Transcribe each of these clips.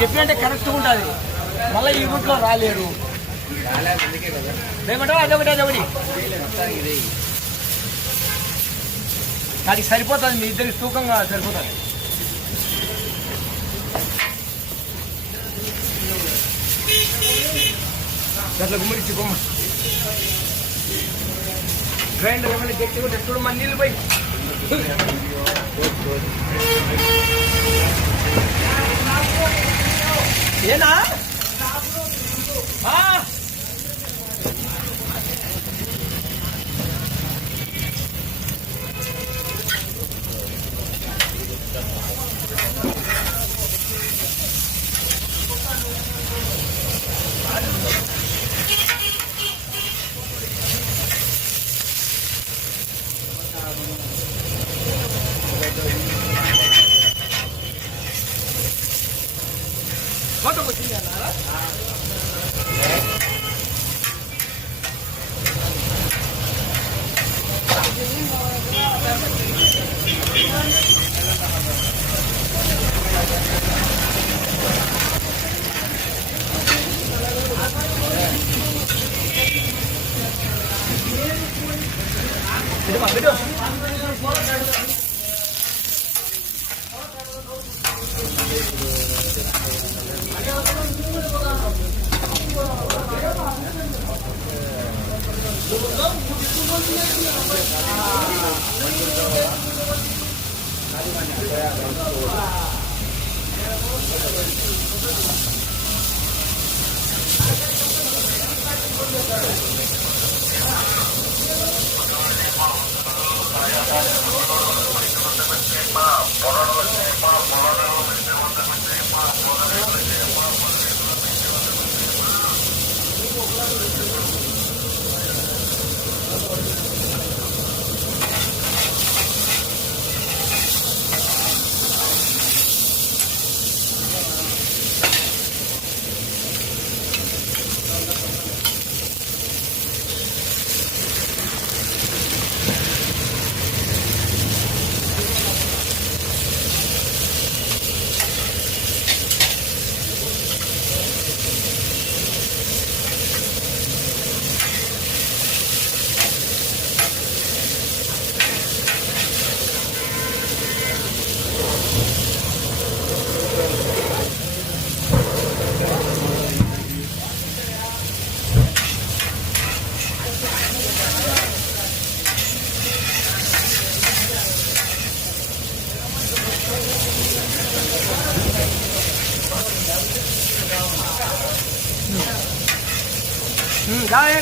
చెప్పినట్టే కరెక్ట్గా ఉంటుంది. మళ్ళీ ఈ రూట్లో రాలేరు. ఏమంటావు? అదొకటి దానికి సరిపోతుంది. మీ ఇద్దరికి తూకంగా సరిపోతుంది. దాంట్లో గుమ్మడిచ్చి బొమ్మ గ్రైండర్ ఏమైనా గట్టి కూడా చూడు. మన నీళ్ళు పోయి ఏనా ఫోటో వచ్చింది అన్నారా? video.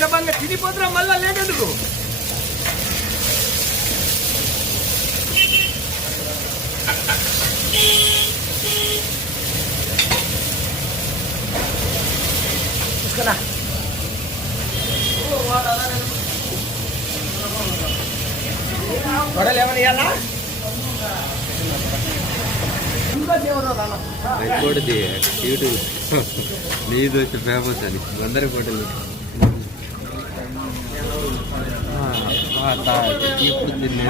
డబ్బంగా తినిపోతున్నా మళ్ళా లేకెందుకు? చూసుకున్నా వడలు ఏమని ఇవ్వాలా? యూట్యూబ్ నీది వచ్చి ఫేమస్ అని అందరి ఫోటోలు ఇప్పుడు తిన్నా